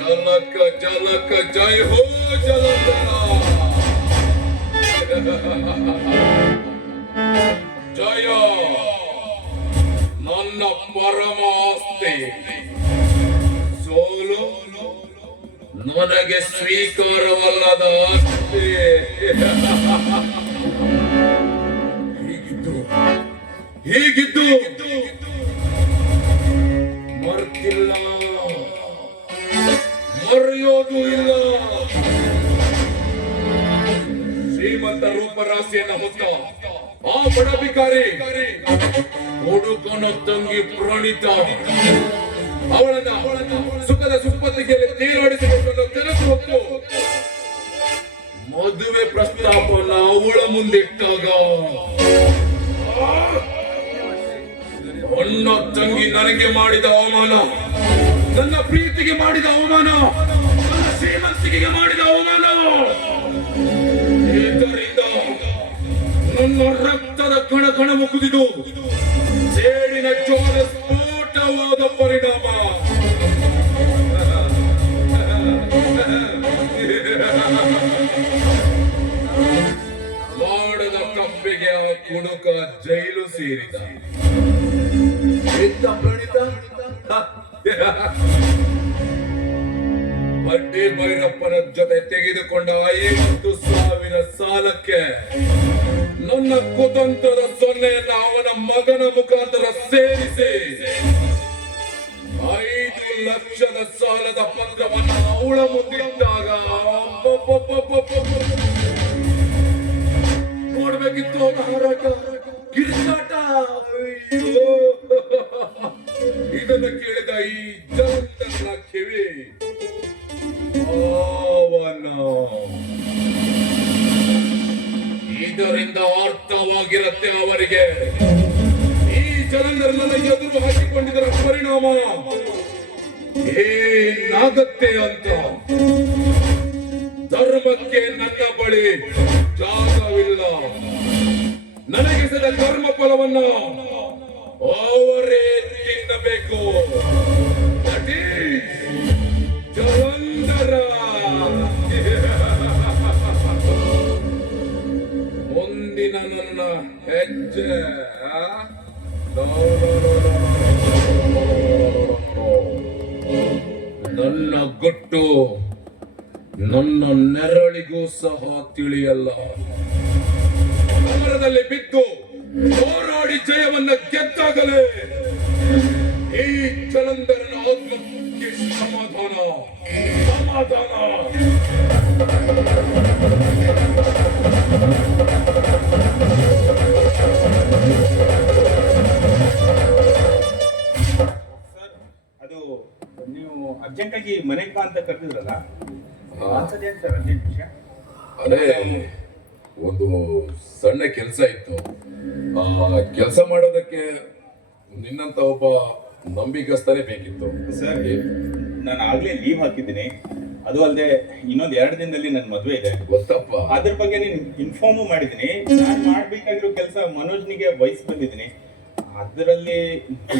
ಜಲಕ ಜಲಕ ಜೈ ಹೋ ಜಲಂಧರ ಜಯ ನನ್ನ ಪರಮಾಸ್ತಿ ಸೋಲು ನನಗೆ ಸ್ವೀಕಾರವಲ್ಲದ ಆಸ್ತಿ. ಹೀಗಿದ್ದು ಮರ್ತಿಲ್ಲ, ಮರೆಯೋದು ಇಲ್ಲ. ಶ್ರೀಮಂತ ರೂಪರಾಶಿಯನ್ನ ಹೊತ್ತ ಆ ಬಡಬಿಕಾರಿ ಹುಡುಕನ ತಂಗಿ ಪ್ರಣೀತ ಅವಳನ್ನ ಸುಖದ ಸುಪ್ಪತ್ತಿಗೆ ತೀರಾಡಿಸಿಕೊಂಡು ತೆರೆದು ಹೊತ್ತು ಮದುವೆ ಪ್ರಸ್ತಾಪನ ಅವಳ ಮುಂದಿಟ್ಟಾಗ ಅಣ್ಣ ತಂಗಿ ನನಗೆ ಮಾಡಿದ ಅವಮಾನ, ನನ್ನ ಪ್ರೀತಿಗೆ ಮಾಡಿದ ಅವಮಾನ, ನನ್ನ ಶ್ರೀಮಂತಿಗೆ ಮಾಡಿದ ಅವಮಾನ, ಇದರಿಂದ ನನ್ನ ರಕ್ತದ ಕಣ ಕಣ ಮುಗಿದಿದ್ದು ಸೇಡಿನ ಜ್ವಾಲ ಸ್ಫೋಟವಾದ ಪರಿಣಾಮ. ಮಾಡದ ಕಪ್ಪಿಗೆ ಆ ಕುಡುಕ ಜೈಲು ಸೇರಿದ. ಪ್ರಣೀತ ಬಡ್ಡಿ ಭೈರಪ್ಪನ ಜೊತೆ ತೆಗೆದುಕೊಂಡ 50,000 ಸಾಲಕ್ಕೆ ನನ್ನ ಕುತಂತ್ರದ ಸೊನ್ನೆಯನ್ನು ಅವನ ಮಗನ ಮುಖಾಂತರ ಸೇರಿಸಿ 5 ಲಕ್ಷದ ಸಾಲದ ಪತ್ರವನ್ನು ಅವಳ ಮುಂದಿಟ್ಟಾಗ ನೋಡ್ಬೇಕಿತ್ತು ಹಾರಾಟ, ಕಿರಿಚಾಟ. ಇದನ್ನು ಕೇಳಿದ ಈ ಜಲಂಧರನ ಕಿವಿ ಇದರಿಂದ ಅರ್ಥವಾಗಿರುತ್ತೆ ಅವರಿಗೆ ಈ ಜಲಂಧರನ ಎದುರು ಹಾಕಿಕೊಂಡಿದ್ದರ ಪರಿಣಾಮ ಏನಾಗತ್ತೆ ಅಂತ. ಧರ್ಮಕ್ಕೆ ನನ್ನ ಬಳಿ ಜಾಗವಿಲ್ಲ. ನನಗೆಸದ ಕರ್ಮ ಫಲವನ್ನು ಅವರೇ ತಿನ್ನಬೇಕು. ಜಲಂಧರ ಮುಂದಿನ ನನ್ನ ಹೆಜ್ಜೆ ನನ್ನ ಗುಟ್ಟು ನನ್ನ ನೆರಳಿಗೂ ಸಹ ತಿಳಿಯಲ್ಲ. ಸಮರದಲ್ಲಿ ಬಿದ್ದು ಹೋರಾಡಿ ಜಯವನ್ನ ಗೆದ್ದಾಗಲೇ ಈ ಜಲಂಧರನ ಆತ್ಮಕ್ಕೆ ಸಮಾಧಾನ ಸಮಾಧಾನ. ಸರ್, ಅದು ನೀವು ಅರ್ಜೆಂಟ್ ಆಗಿ ಮನೆಗೆ ಬಾ ಅಂತ ಕರೆದಿದ್ರಲ್ಲ, ಸರ್ ಅರ್ಜೆಂಟ್ ವಿಷಯ? ಅದೇ ಒಂದು ಸಣ್ಣ ಕೆಲಸ ಇತ್ತು. ಕೆಲಸ ಮಾಡೋದಕ್ಕೆ ನಿನ್ನಂತ ಒಬ್ಬ ನಂಬಿಕಸ್ಥನೇ ಬೇಕಿತ್ತು. ಸರ್, ನಾನು ಆಗ್ಲೇ ಲೀವ್ ಹಾಕಿದ್ದೀನಿ. ಅದು ಅಲ್ಲದೆ ಇನ್ನೊಂದು 2 ದಿನದಲ್ಲಿ ನನ್ನ ಮದುವೆ ಇದೆ, ಗೊತ್ತಪ್ಪ. ಅದ್ರ ಬಗ್ಗೆ ನೀನು ಇನ್ಫಾರ್ಮು ಮಾಡಿದ್ದೀನಿ. ನಾನು ಮಾಡ್ಬೇಕಾಗಿರೋ ಕೆಲಸ ಮನೋಜ್ನಿಗೆ ವಹಿಸಿ ಬಂದಿದ್ದೀನಿ. ಅದರಲ್ಲಿ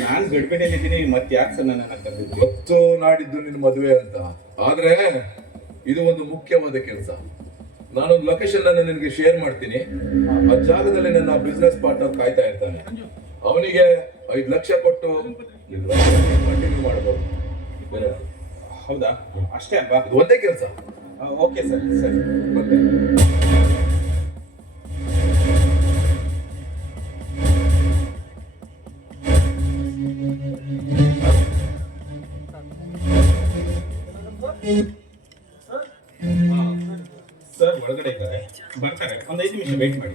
ನಾನು ಗಡ್ಬಿಡಿಯಲ್ಲಿದ್ದೀನಿ. ಮತ್ತೆ ಯಾಕೆ ಸರ್ ನನ್ನ ಕರೆದಿದ್ದೀನಿ? ಗೊತ್ತು ನಾಡಿದ್ದು ನಿನ್ನ ಮದುವೆ ಅಂತ. ಆದ್ರೆ ಇದು ಒಂದು ಮುಖ್ಯವಾದ ಕೆಲಸ. ನಾನೊಂದು ಲೊಕೇಶನ್ ಅನ್ನು ನಿನಗೆ ಶೇರ್ ಮಾಡ್ತೀನಿ. ಆ ಜಾಗದಲ್ಲಿ ನನ್ನ ಬಿಸ್ನೆಸ್ ಪಾರ್ಟ್ನರ್ ಕಾಯ್ತಾ ಇರ್ತಾನೆ. ಅವನಿಗೆ 5 ಲಕ್ಷ ಕೊಟ್ಟು ಕಂಟಿನ್ಯೂ ಮಾಡಬಹುದು. ಹೌದಾ? ಅಷ್ಟೇ ಅಲ್ವಾ? ಇದು ಒಂದೇ ಕೆಲಸ. Okay sir. ಸರಿ, ಮತ್ತೆ ಸರ್ ಒಳಗಡೆ ಇದ್ದಾರೆ, ಬರ್ತಾರೆ. ಒಂದು 5 ನಿಮಿಷ ವೇಟ್ ಮಾಡಿ.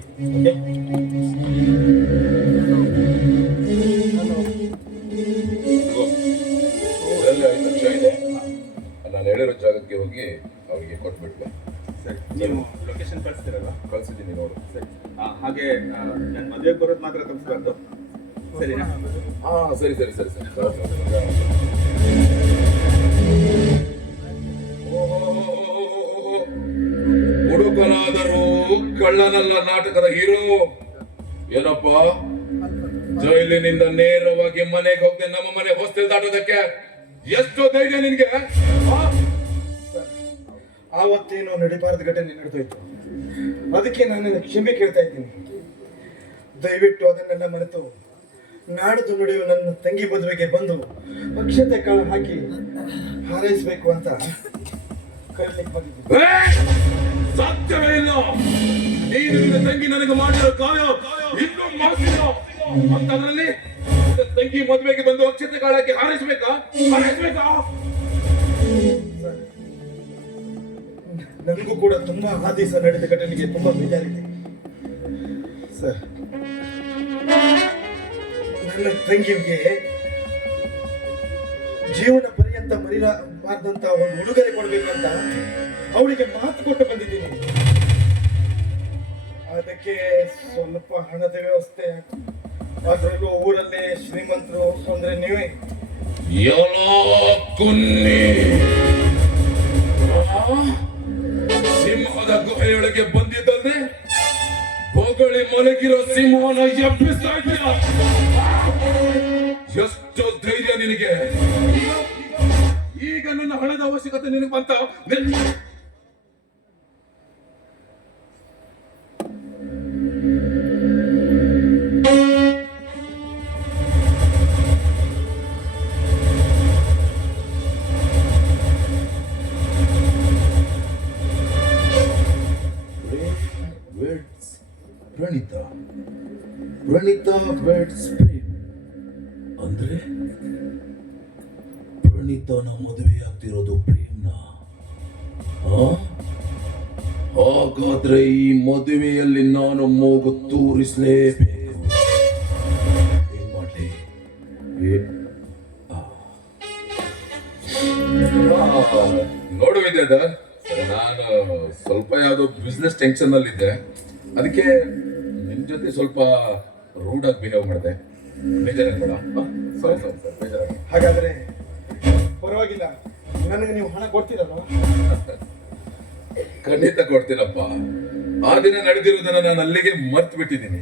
ಇದರಲ್ಲಿ 5 ಲಕ್ಷ ಇದೆ. ನಾನು ಹೇಳಿರೋ ಜಾಗಕ್ಕೆ ಹೋಗಿ ಅವರಿಗೆ ಕೊಟ್ಬಿಟ್ಲೆ. ಸರಿ, ನೀವು ಲೊಕೇಶನ್ ಕಳಿಸ್ತೀರಲ್ಲ? ಕಳ್ಸಿದ್ದೀನಿ, ನೋಡು. ಸರಿ. ಹಾಗೆ ನನ್ನ ಮದುವೆಗೆ ಬರೋದು ಮಾತ್ರ ತಪ್ಪಿಸ್ಬಾರ್ದು, ಸರಿನಾ? ಸರಿ ಸರಿ ಸರಿ ಸರಿ. ಹುಡುಗನಾದರೂ ಕಳ್ಳನಲ್ಲ ನಾಟಕದ ಹೀರೋ. ಏನಪ್ಪ, ಜೈಲಿನಿಂದ ನೇರವಾಗಿ ಮನೆಗೆ ಹೋಗಿ ನಮ್ಮ ಮನೆ ಹೊಸ್ತಿಲ್ ದಾಟೋದಕ್ಕೆ ಎಷ್ಟು ಧೈರ್ಯ ನಿನ್ಗೆ? ಆವತ್ತೇನೋ ನಡಿಬಾರ್ದ ಘಟನೆ ನಡೆದೋಯ್ತು. ಅದಕ್ಕೆ ನಾನು ಕ್ಷಮೆ ಕೇಳ್ತಾ ಇದ್ದೀನಿ. ದಯವಿಟ್ಟು ಅದನ್ನೆಲ್ಲ ಮರೆತು ನಾಡಿದ್ದು ನಡೆಯುವ ನನ್ನ ತಂಗಿ ಮದುವೆಗೆ ಬಂದು ಅಕ್ಷತೆ ಕಾಳು ಹಾಕಿ ಹಾರೈಸಬೇಕು ಅಂತ ಕರೀಲಿಕ್ಕೆ ಬಂದಿದ್ದೀನಿ. ಸಾಧ್ಯವೇ ಇಲ್ಲ. ನೀನು ನಿನ್ನ ತಂಗಿ ನನಗೆ ಮಾಡಿರೋ ಕಾರ್ಯ ಇನ್ನೂ ಮಾಡಿಲ್ಲ ಅಂತದ್ರಲ್ಲಿ ತಂಗಿ ಮದುವೆಗೆ ಬಂದು ಅಕ್ಷತೆ ಕಾಳಕ್ಕೆ ಹಾರೈಸ್ಬೇಕಾ? ನನಗೂ ಕೂಡ ತುಂಬಾ ಆ ದಿವಸ ನಡೆದ ಘಟನೆಗೆ ತುಂಬಾ ಬೇಜಾರಿದೆ ಸರ್. ನನ್ನ ತಂಗಿಗೆ ಜೀವನ ಪರ್ಯಂತ ಮರಿಲಾರ್ದಂತ ಒಂದು ಉಡುಗೊರೆ ಕೊಡ್ಬೇಕಂತ ಅವಳಿಗೆ ಮಾತು ಕೊಟ್ಟು ಬಂದಿದ್ದೀನಿ. ಅದಕ್ಕೆ ಸ್ವಲ್ಪ ಹಣದ ವ್ಯವಸ್ಥೆ, ಅದರಲ್ಲೂ ಊರಲ್ಲೇ ಶ್ರೀಮಂತರು ಅಂದ್ರೆ ನೀವೇ. ಸಿಂಹದ ಗುಹೆಯೊಳಗೆ ಬಂದಿದ್ದಲ್ದೆ ಹೊಗಳಿ ಮಲಗಿರೋ ಸಿಂಹನ ಎಬ್ಬಿಸ್ತಾ ಇದೀಯ. ಎಷ್ಟು ಧೈರ್ಯ ನಿನಗೆ? ಈಗ ನನ್ನ ಹಣದ ಅವಶ್ಯಕತೆ ನಿನಗೆ ಬಂತ? ಪ್ರಣೀತಾ ವೆಡ್ಸ್ ಪ್ರೇಮ್ ಅಂದ್ರೆ ಪ್ರಣೀತನ ಮದುವೆ ಆಗ್ತಿರೋದು ಪ್ರೇಮ್ನ. ಹಾಗಾದ್ರೆ ಈ ಮದುವೆಯಲ್ಲಿ ನಾನು ಮೂಗು ತೂರಿಸಲೇಬೇಕು. ಏನ್ ಮಾಡ್ಲಿ? ನೋಡು ವಿದ್ಯಾಧ, ನಾನು ಸ್ವಲ್ಪ ಯಾವ್ದೋ ಬಿಸ್ನೆಸ್ ಟೆನ್ಷನ್ ಅಲ್ಲಿ ಇದ್ದೆ. ಅದಕ್ಕೆ ನಿಮ್ ಜೊತೆ ಸ್ವಲ್ಪ ರೂಡ್ ಆಗಿ ಬಿಹೇವ್ ಮಾಡಿದೆ. ಹಾಗಾದ್ರೆ ಪರವಾಗಿಲ್ಲ, ನನಗೆ ನೀವು ಹಣ ಕೊಡ್ತೀರಲ್ವಾ? ಖಂಡಿತ ಕೊಡ್ತೀನಪ್ಪ. ಆ ದಿನ ನಡೆದಿರುವುದನ್ನ ನಾನು ಅಲ್ಲಿಗೆ ಮರ್ತು ಬಿಟ್ಟಿದ್ದೀನಿ.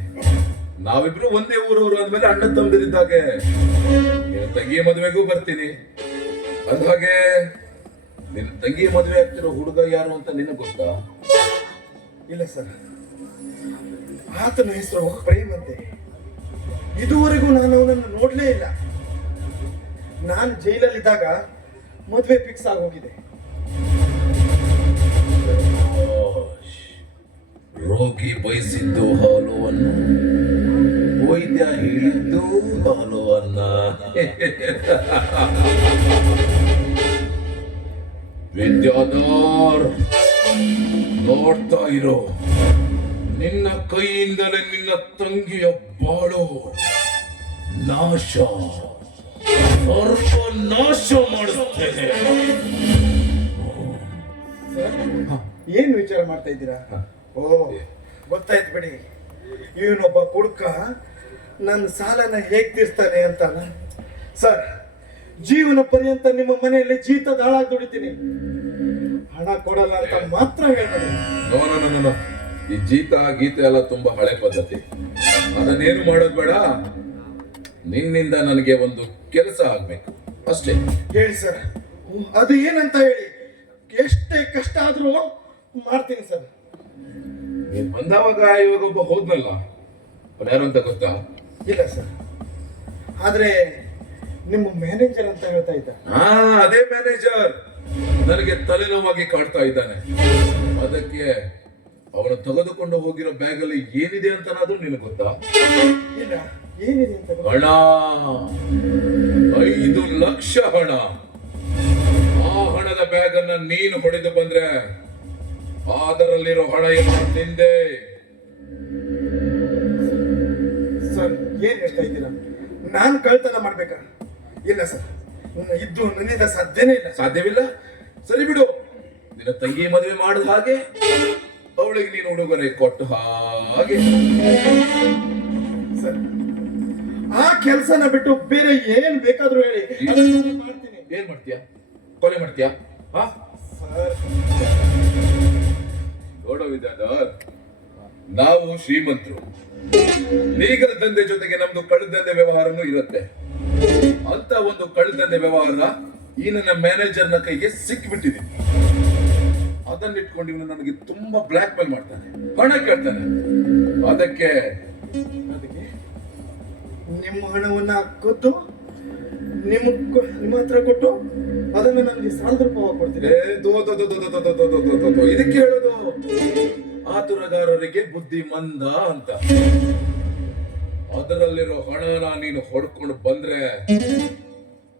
ನಾವಿಬ್ರು ಒಂದೇ ಊರವರು ಅಂದ್ಮೇಲೆ ಅಣ್ಣ ತಮ್ಮದಿದ್ದಾಗೆ ನಿನ್ನ ತಂಗಿ ಮದುವೆಗೂ ಬರ್ತೀನಿ. ಅಂದ್ಹಾಗೆ ನಿನ್ನ ತಂಗಿ ಮದುವೆ ಆಗ್ತಿರೋ ಹುಡುಗ ಯಾರು ಅಂತ ನಿನಗೆ ಗೊತ್ತಾ? ಇಲ್ಲ ಸರ್, ಆತನ ಹೆಸರು ಪ್ರೇಮ್ ಅಂತೆ. ಇದುವರೆಗೂ ನಾನು ಅವನನ್ನು ನೋಡ್ಲೇ ಇಲ್ಲ. ನಾನು ಜೈಲಲ್ಲಿದ್ದಾಗ ಮದುವೆ ಫಿಕ್ಸ್ ಆಗೋಗಿದೆ. ರೋಗಿ ಬಯಸಿದ್ದು ಹಾಲುವನ್ನು, ವೈದ್ಯ ಹೇಳಿದ್ದು ಹಾಲುವನ್ನ. ವಿದ್ಯಾಧರ್, ನೋಡ್ತಾ ಇರೋ, ನಿನ್ನ ಕೈಯಿಂದಲೇ ನಿನ್ನ ತಂಗಿಯ ಬಾಳು ನಾಶ, ಸರ್ವನಾಶ ಮಾಡುತ್ತೇನೆ. ಏನ್ ವಿಚಾರ ಮಾಡ್ತಾ ಇದ್ದೀರಾ? ಓ, ಗೊತ್ತಾಯ್ತು ಬಿಡಿ. ಇವನೊಬ್ಬ ಕುಡುಕ ನನ್ನ ಸಾಲನ ಹೇಗ್ ತೀರ್ಸ್ತಾನೆ ಅಂತ. ಸರ್, ಜೀವನ ಪರ್ಯಂತ ನಿಮ್ಮ ಮನೆಯಲ್ಲಿ ಜೀತದ ಹಾಳಾಗಿ ದುಡಿತೀನಿ, ಹಣ ಕೊಡಲ್ಲ ಅಂತ ಮಾತ್ರ ಹೇಳ್ತಾರೆ. ನೋ, ಈ ಜೀತ ಗೀತೆ ಎಲ್ಲ ತುಂಬಾ ಹಳೆ ಪದ್ಧತಿ. ಅದನ್ನೇನು ಮಾಡೋದು ಬೇಡ. ನಿನ್ನಿಂದ ನನಗೆ ಒಂದು ಕೆಲಸ ಆಗ್ಬೇಕು ಅಷ್ಟೇ. ಹೇಳಿ ಸರ್, ಅದು ಏನಂತ ಹೇಳಿ. ಎಷ್ಟೇ ಕಷ್ಟ ಆದ್ರೂ ಮಾಡ್ತೀನಿ ಸರ್. ನೀನ್ ಬಂದವಾಗ ಇವಾಗ ಒಬ್ಬ ಹೋದ್ನಲ್ಲ, ಅವ್ನು ಯಾರು ಅಂತ ಗೊತ್ತಾ? ಇಲ್ಲ ಸರ್, ಆದ್ರೆ ನಿಮ್ಮ ಮ್ಯಾನೇಜರ್ ಅಂತ ಹೇಳ್ತಾ ಇದ್ದ. ಅದೇ ಮ್ಯಾನೇಜರ್ ನನಗೆ ತಲೆನೋವಾಗಿ ಕಾಡ್ತಾ ಇದ್ದಾನೆ. ಅದಕ್ಕೆ ಅವನು ತೆಗೆದುಕೊಂಡು ಹೋಗಿರೋ ಬ್ಯಾಗ್ ಅಲ್ಲಿ ಏನಿದೆ ಅಂತನಾದ್ರೂ ನಿನಗೆ ಗೊತ್ತಾ? ಇಲ್ಲ, ಏನಿದೆ ಅಂತ ಗೊತ್ತಾ? ಹಣ, 5 ಲಕ್ಷ ಹಣ. ಆ ಹಣದ ಬ್ಯಾಗ್ ಅನ್ನ ನೀನು ಹೊಡೆದು ಬಂದ್ರೆ ಅದರಲ್ಲಿರೋ ಹಣ ಎಲ್ಲ ನಿಂದೆ. ಸರ್, ಏನ್ ಹೇಳ್ತಾ ಇದ್ದೀರಾ? ನಾನು ಕಳ್ತನ ಮಾಡ್ಬೇಕಾ? ಇಲ್ಲ ಸರ್, ಇದ್ದು ನನ್ನಿಂದ ಸಾಧ್ಯನೇ ಇಲ್ಲ. ಸಾಧ್ಯವಿಲ್ಲ? ಸರಿ ಬಿಡು, ನಿನ್ನ ತಂಗಿ ಮದುವೆ ಮಾಡಿದ ಹಾಗೆ ಅವಳಿಗೆ ನೀನು ಉಡುಗೊರೆ ಕೊಟ್ಟು ಹಾಗೆ. ಸರ್, ಆ ಕೆಲಸನ ಬಿಟ್ಟು ಬೇರೆ ಏನ್ ಬೇಕಾದ್ರೂ ಹೇಳಿ, ಅದನ್ನ ಮಾಡ್ತೀನಿ. ಏನ್ ಮಾಡ್ತೀಯಾ? ಕೊಲೆ ಮಾಡ್ತೀಯಾ? ಸರ್, ನೋಡೋ ವಿದ್ಯಾಧರ್, ನಾವು ಶ್ರೀಮಂತರು. ಲೀಗಲ್ ದಂಧೆ ಜೊತೆಗೆ ನಮ್ದು ಕಳ್ಳದಂಧೆ ವ್ಯವಹಾರನೂ ಇರುತ್ತೆ. ಅಂತ ಒಂದು ಕಳ್ಳದಂಧೆ ವ್ಯವಹಾರ ಈ ನನ್ನ ಮ್ಯಾನೇಜರ್ನ ಕೈಗೆ ಸಿಕ್ಕಿಬಿಟ್ಟಿದೆ. ಅದನ್ನಿಟ್ಕೊಂಡು ಇವನು ನನಗೆ ತುಂಬಾ ಬ್ಲ್ಯಾಕ್ ಮೇಲ್ ಮಾಡ್ತಾನೆ, ಹಣ ಕೇಳ್ತಾನೆ. ಅದಕ್ಕೆ ಅದಕ್ಕೆ ನಿಮ್ಮ ಹಣವನ್ನ ಕೊಟ್ಟು ನಿಮ್ಮ ಹತ್ರ ಕೊಟ್ಟು ಅದನ್ನ ನನಗೆ ಸಾಲದ ರೂಪವಾಗಿ ಕೊಡ್ತೀನಿ. ಇದಕ್ಕೆ ಹೇಳೋದು ಆತುರಗಾರರಿಗೆ ಬುದ್ಧಿ ಮಂದ ಅಂತ. ಅದರಲ್ಲಿರೋ ಹಣನ ನೀನು ಹೊಡ್ಕೊಂಡು ಬಂದ್ರೆ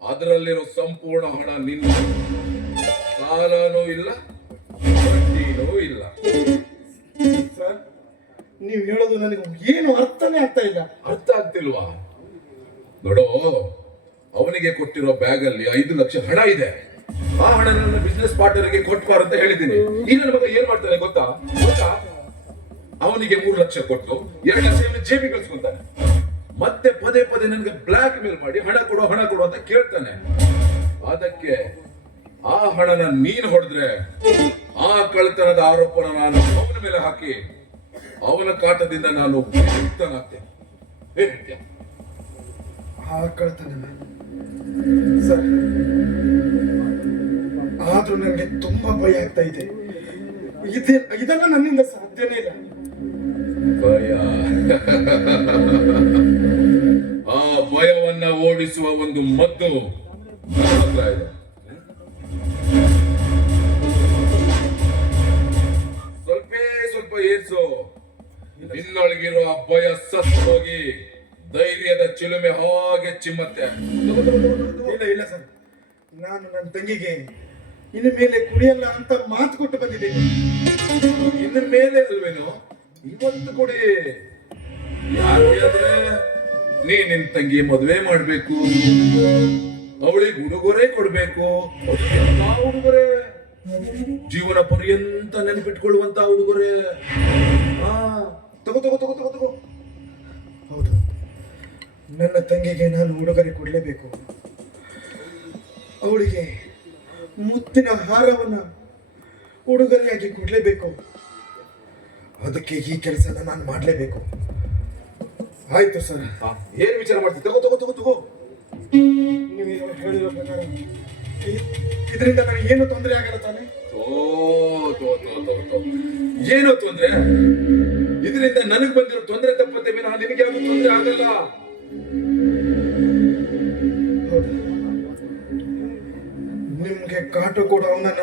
ಅದರಲ್ಲಿರೋ ಸಂಪೂರ್ಣ ಹಣ ನಿನ್ನ, ಸಾಲನೂ ಇಲ್ಲ, ಬಡ್ಡಿನೂ ಇಲ್ಲ. ಸರ್, ನೀವು ಹೇಳೋದು ನನಗೆ ಏನು ಅರ್ಥನೇ ಆಗ್ತಾ ಇಲ್ಲ. ಅರ್ಥ ಆಗ್ತಿಲ್ವಾ? ನೋಡೋ, ಅವನಿಗೆ ಕೊಟ್ಟಿರೋ ಬ್ಯಾಗ್ ಅಲ್ಲಿ 5 ಲಕ್ಷ ಹಣ ಇದೆ. ಆ ಹಣ ನನ್ನ ಬಿಸ್ನೆಸ್ ಪಾರ್ಟ್ನರ್ಗೆ ಕೊಟ್ಬಾರ ಅಂತ ಹೇಳಿದ್ದೀನಿ. ಈ ನನ್ನ ಮಗ ಏನ್ ಮಾಡ್ತಾನೆ ಗೊತ್ತಾ? ಅವನಿಗೆ 3 ಲಕ್ಷ ಕೊಟ್ಟು 2 ಲಕ್ಷ ಜೇಬಿ ಕಳ್ಸ್ಕೊಂತಾನೆ. ಮತ್ತೆ ಪದೇ ಪದೇ ನನಗೆ ಬ್ಲ್ಯಾಕ್ ಮೇಲ್ ಮಾಡಿ ಹಣ ಕೊಡು ಅಂತ ಕೇಳ್ತಾನೆ. ಅದಕ್ಕೆ ಆ ಹಣನ ನೀನು ಹೊಡೆದ್ರೆ ಆ ಕಳ್ತನದ ಆರೋಪನ ನಾನು ಅವನ ಮೇಲೆ ಹಾಕಿ ಅವನ ಕಾಟದಿಂದ ನಾನು ಮುಕ್ತನಾಗ್ತೇನೆ. ಏನ್ ಹೇಳ್ತೀಯ? ಆ ಕಳ್ತನ ಸರ್, ಆದ್ರೂ ನನಗೆ ತುಂಬಾ ಭಯ ಆಗ್ತಾ ಇದೆ. ಇದೆಲ್ಲ ನನ್ನಿಂದ ಸಾಧ್ಯನೇ ಇಲ್ಲ. ಭಯ? ಆ ಭಯವನ್ನ ಓಡಿಸುವ ಒಂದು ಮದ್ದು ನನ್ನ ಹತ್ರ ಇದೆ. ಸ್ವಲ್ಪ ಏರ್ಸು. ನಿನ್ನೊಳಗಿರೋ ಆ ಭಯ ಸತ್ತು ಹೋಗಿ ಧೈರ್ಯದ ಚಿಲುಮೆ ಹಾಗೆ ಚಿಮ್ಮತ್ತೆ. ಇಲ್ಲ ಸರ್, ನಾನು ನನ್ನ ತಂಗಿಗೆ ಇನ್ನು ಮೇಲೆ ಕುಡಿಯಲ್ಲ ಅಂತ ಮಾತು ಕೊಟ್ಟು ಬಂದಿದ್ದೇನೆ. ಇನ್ನು ಮೇಲೆ ಅಲ್ವೇನು, ಇವತ್ತು ಕೊಡಿ. ಯಾಕೆ ನೀ ನಿನ್ ತಂಗಿ ಮದುವೆ ಮಾಡ್ಬೇಕು, ಅವಳಿಗೆ ಉಡುಗೊರೆ ಕೊಡ್ಬೇಕು. ಎಲ್ಲಾ ಉಡುಗೊರೆ, ಜೀವನ ಪರ್ಯಂತ ನೆನಪಿಟ್ಕೊಳ್ಳುವಂತ ಉಡುಗೊರೆ. ತಗೋ. ಹೌದು, ನನ್ನ ತಂಗಿಗೆ ನಾನು ಉಡುಗೊರೆ ಕೊಡಲೇಬೇಕು. ಅವಳಿಗೆ ಮುತ್ತಿನ ಹಾರವನ್ನ ಉಡುಗೊರೆಯಾಗಿ ಕೊಡಲೇಬೇಕು. ಅದಕ್ಕೆ ಈ ಕೆಲಸನ ನಾನು ಮಾಡಲೇಬೇಕು. ಆಯ್ತು ಸರ್. ಏನ್ ವಿಚಾರ ಮಾಡ್ತೀವಿ? ತಗೋ. ನೀವು ಹೇಳಿರೋ ಪ್ರಕಾರ ಇದರಿಂದ ನನಗೆ ಏನು ತೊಂದರೆ ಆಗಲ್ಲ ತಾನೆ? ಏನು ತೊಂದ್ರೆ? ಇದರಿಂದ ನನಗ್ ಬಂದಿರೋ ತೊಂದರೆ ತಪ್ಪತ್ತೆ ವಿನ ನಿನಗೆ ಯಾವುದು ತೊಂದರೆ ಆಗಲ್ಲ. ನಿಮ್ಗೆ ಕಾಟು ಕೂಡ ಅವನನ್ನ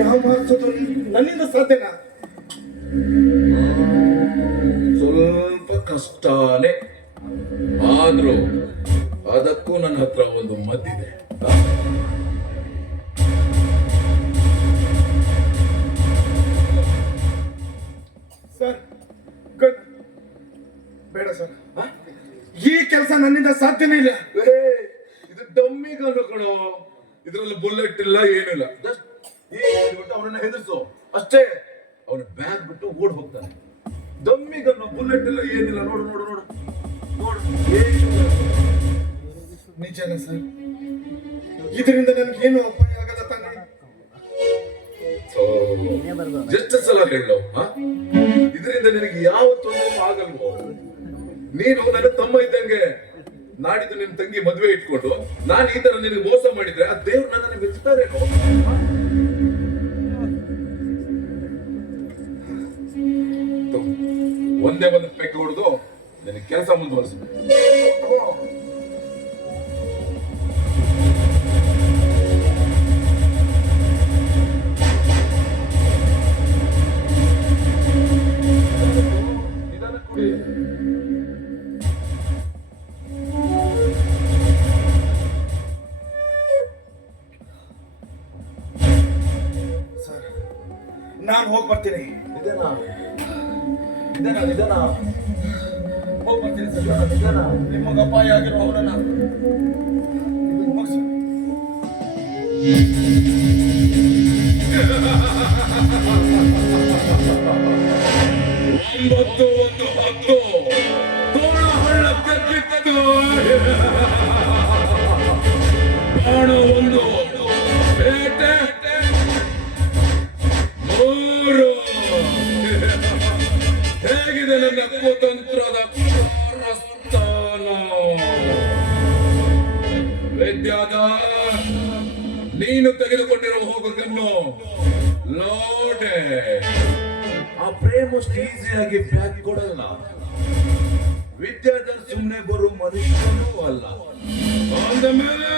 ಯಾವಾರಿಸೋದು ನನ್ನಿಂದ ಸಾಧ್ಯನಾ? ಸ್ವಲ್ಪ ಕಷ್ಟನೇ, ಆದ್ರೂ ಅದಕ್ಕೂ ನನ್ನ ಹತ್ರ ಒಂದು ಮದ್ದಿದೆ. ಸರ್, ಬೇಡ ಸರ್, ಈ ಕೆಲಸ ನನ್ನಿಂದ ಸಾಧ್ಯನೇ ಇಲ್ಲ. ಇದು ಡಮ್ಮಿ ಗನ್ ಕಣೋ, ಇದ್ರಲ್ಲಿ ಬುಲೆಟ್ ಇಲ್ಲ, ಏನಿಲ್ಲ. ಜಸ್ಟ್ ಅವನನ್ನ ಹೆದರ್ಸು ಅಷ್ಟೇ. ಅವನ ಬ್ಯಾಗ್ ಬಿಟ್ಟು ಓಡ್ ಹೋಗ್ತಾನೆ. ಡಮ್ಮಿ ಗನ್, ಬುಲೆಟ್ ಇಲ್ಲ, ಏನಿಲ್ಲ. ನೋಡು. ನಿಜನ ಸರ್? ಇದರಿಂದ ನನಗೇನು ಅಪಾಯ ಆಗಲ್ಲ ತಾನೆ? ಎಷ್ಟು ಸಲ ಹೇಳೋ, ಇದರಿಂದ ನಿನಗೆ ಯಾವ ತೊಂದರೆ ಆಗಲ್ವೋ? ನೀನು ನನ್ನ ತಮ್ಮ ಇದ್ದಂಗೆ. ನಾಡಿದ್ದು ನಿನ್ ತಂಗಿ ಮದುವೆ ಇಟ್ಕೊಂಡು ನಾನು ಈ ತರ ನಿನಗೆ ಮೋಸ ಮಾಡಿದ್ರೆ ಆ ದೇವ್ರು ನನ್ನನ್ನು ಮೆಚ್ಚುತ್ತಾರೇನೋ? ಒಂದೇ ಒಂದು ಪೆಗ್ ಹೊಡೆದು ನಿನಗೆ ಕೆಲಸ ಮುಂದುವರಿಸಬೇಕು. ನಾನು ಹೋಗಿ ಬರ್ತೀನಿ. ನಿಧಾನ ಹೋಗಿ ಬರ್ತೀನಿ ಸರ್. ನಿಮಗೆ ಅಪಾಯ ಆಗಿರೋ ಅವರನ್ನ ಮುಗಿಸು. ಒಂದು ಹತ್ತು ತೋಳ ಹಳ್ಳಕ್ಕೆ ಬಿತ್ತು. ಬಾಣ ಒಂದು, ಬೇಟೆ 3. ಹೇಗಿದೆ ನನ್ನ ಕುತಂತ್ರದ ಸ್ಥಾನ? ವಿದ್ಯಾಧರ್, ನೀನು ತೆಗೆದುಕೊಂಡಿರುವ ಹೋಗನ್ನು ಲೋಡೆ ಆ ಪ್ರೇಮ್ ಅಷ್ಟು ಈಸಿಯಾಗಿ ಬ್ಯಾಕ್ ಕೊಡಲ್ಲ. ವಿದ್ಯಾಧರ್ ಸುಮ್ಮನೆ ಬರೋ ಮನುಷ್ಯನೂ ಅಲ್ಲ. ಅಂದ ಮೇಲೆ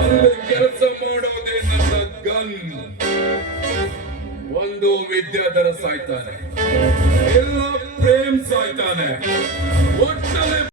ಅಲ್ಲಿ ಕೆಲಸ ಮಾಡೋದೇ ನನ್ನ ಗನ್. ಒಂದು ವಿದ್ಯಾಧರ ಸಾಯ್ತಾನೆ, ಇಲ್ಲ ಪ್ರೇಮ್ ಸಾಯ್ತಾನೆ. ಒಟ್ಟಲ್ಲಿ